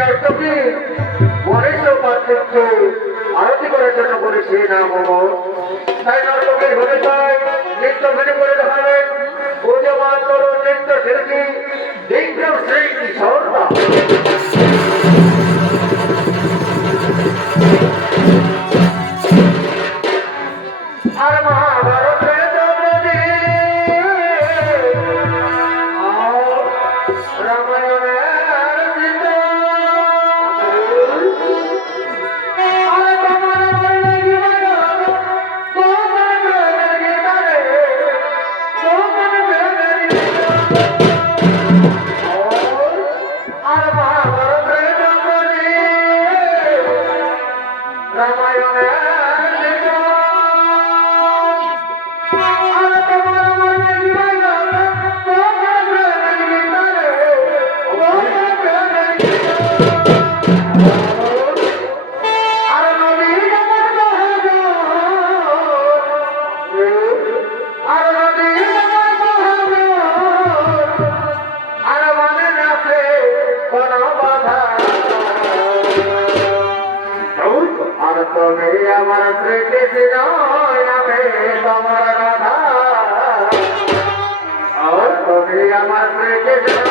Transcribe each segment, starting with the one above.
নর্তকী গণেশ পার্থক্য আরতি করার জন্য বলেছে না মোমন। তাই নর্তকের ভূমিকায় নৃত্য ভিড় করে দেখাবেন পূজমান তরুণ নৃত্য শিল্পী বিক্রম সিং সর্দার। আর মহাভারতের দ্রৌপদী রামায়ণের সীতা আর তোমার বললে জীবন তোমার প্রেমের গীতারে তোমার প্রেমের গীতা আর মহাভারতের দ্রৌপদী রামায়ণের আমার শ্রীকৃষ্ণ নামে তোমার রাধা আর তুমি আমার শ্রীকৃষ্ণ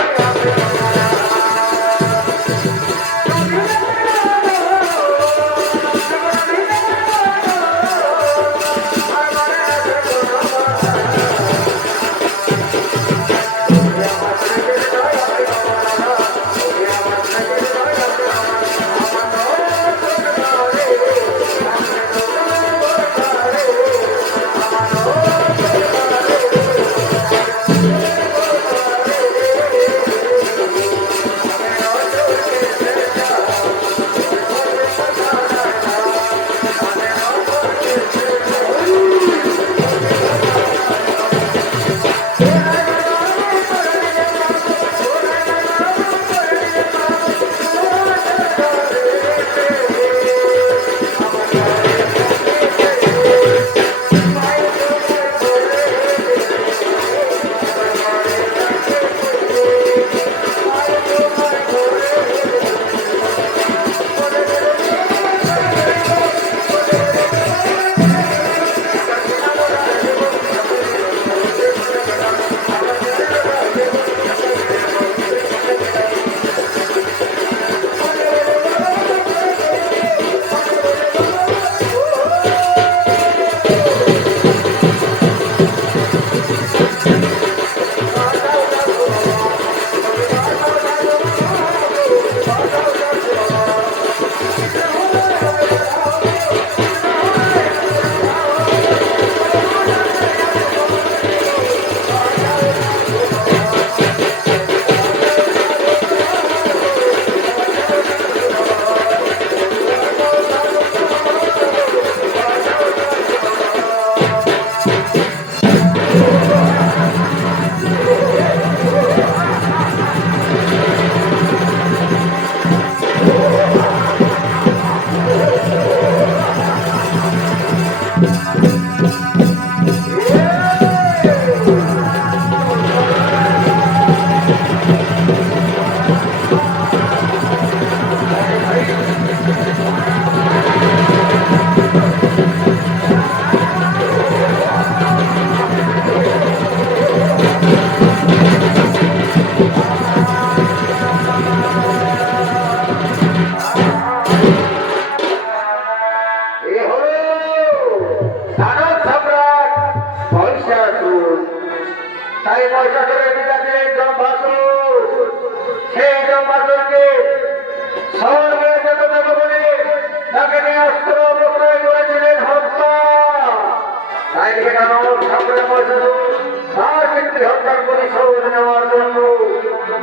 তাই মহিষাসুরের পিতা ছিলেন জম্বাসুর। সেই জম্বাসুরকে স্বর্গের যত দেব বলে তাকে নিয়ে অস্ত্র প্রয়োগ করেছিলেন হত্যা। তাই কেন ঠাকুরের মহিষাসুর তার পিতৃ হত্যার প্রতিশোধ নেওয়ার জন্য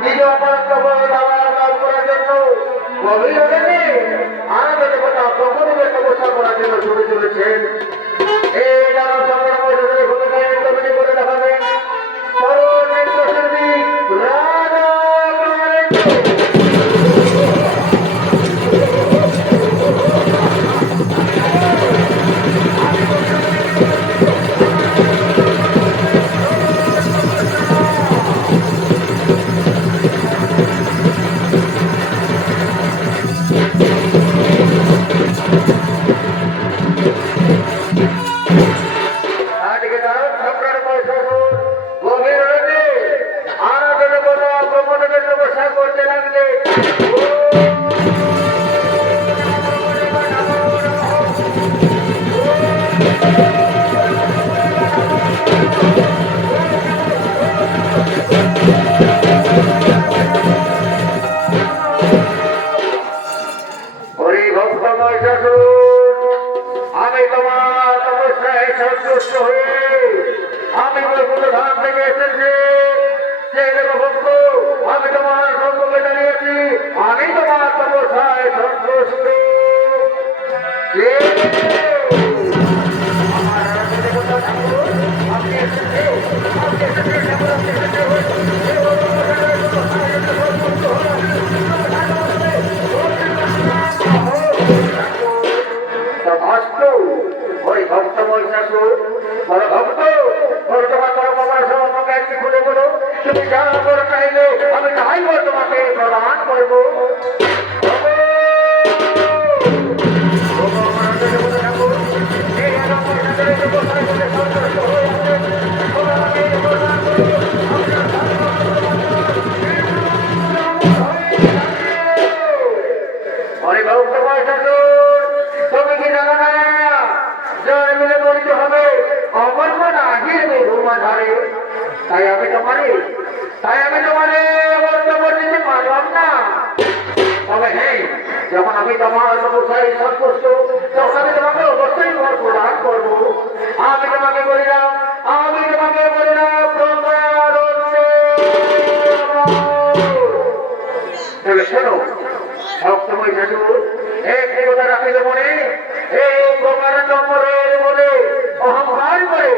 নিজ অপরাধ বলে দাবার করার জন্য গভীর আনন্দ দেবতা প্রভুদের তপস্যা করার জন্য ছুটে চলেছেন। এই জানো ঠাকুরের মহিষাসুরের ভূমিকায় তৈরি করে দেখাবেন করবো। অরে ভক্ত মহিষাসুর, তুমি কি জানো না জয় মিলে বলিতে হবে অমর মন আগিয়ে ঘুমা ধারে। তাই আমি তোমারে বক্তব্য দিতে পারলাম না। তবে হ্যাঁ, যখন আমি তোমার সমস্যায় সন্তুষ্ট তখন আমি তোমাকে অবশ্যই ঘর প্রদান করবো। আমি তোমাকে বলিলাম তবে শোনো ভক্ত মহিষাসুর, একটি কথা রাখিলে মনে, এই প্রকার নম্বরের বলে অহংকার করে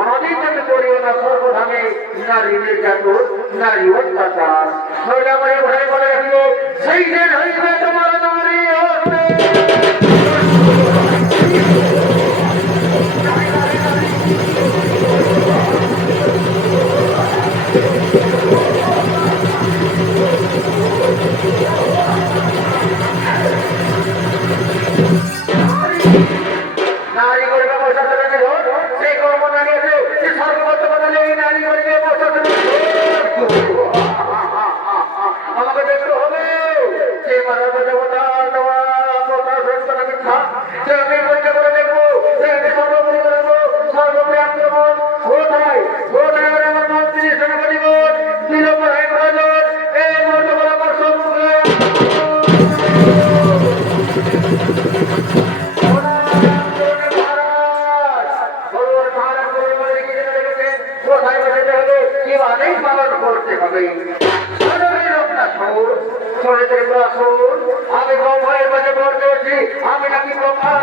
অনধিক তুমি করিও না সর্বধামে নারী নির্যাতন, নারী অত্যাচার। নইলে আমার ঘরে বলে রাখিও, সেই দিন হইবে তোমার নারী হস্তে। নারী গরিবে পয়সা চলে গেল, সেই কর্ম জানিয়েছে যে সর্বগত বদলে এই নারী গরিবে পয়সা চলে আমাকে দেখতে হবে। সে মানব দেবতা তোমার কথা সত্য না মিথ্যা সে আমি পরীক্ষা করে দেখবো। সর্বোপরি করবো সর্বোপরি আক্রমণ কোথায় আমার মন্ত্রী সেনাপতিগণ বিলম্ব হয়ে প্রয়োজন এই মুহূর্তে বলা আমার সম্মুখে। আমি ব্রহ্মের কাছে বলতে আমি নাকি ব্রহ্মার